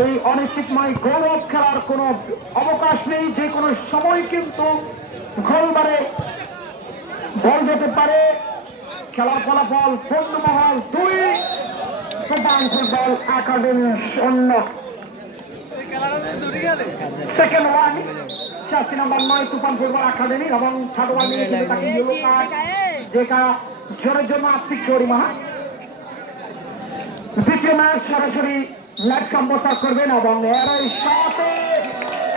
এই অনিশ্চিতময় গৌরব খেলার কোনো অবকাশ নেই যে কোনো সময় কিন্তু গোলবারে বল যেতে পারে। খেলার ফলাফল পূর্ণমহল দুই সুপান ফুটবল একাডেমি শূন্য। সেকেন্ড ওয়ান নাম্বার নয় তুফান ফুটবল একাডেমি এবং তাকে যেটা জোরের জন্য আর্থিক জরিমানা। দ্বিতীয় ম্যাচ সরাসরি প্ল্যাটফর্ম প্রচার করবেন এবং এর সাথে।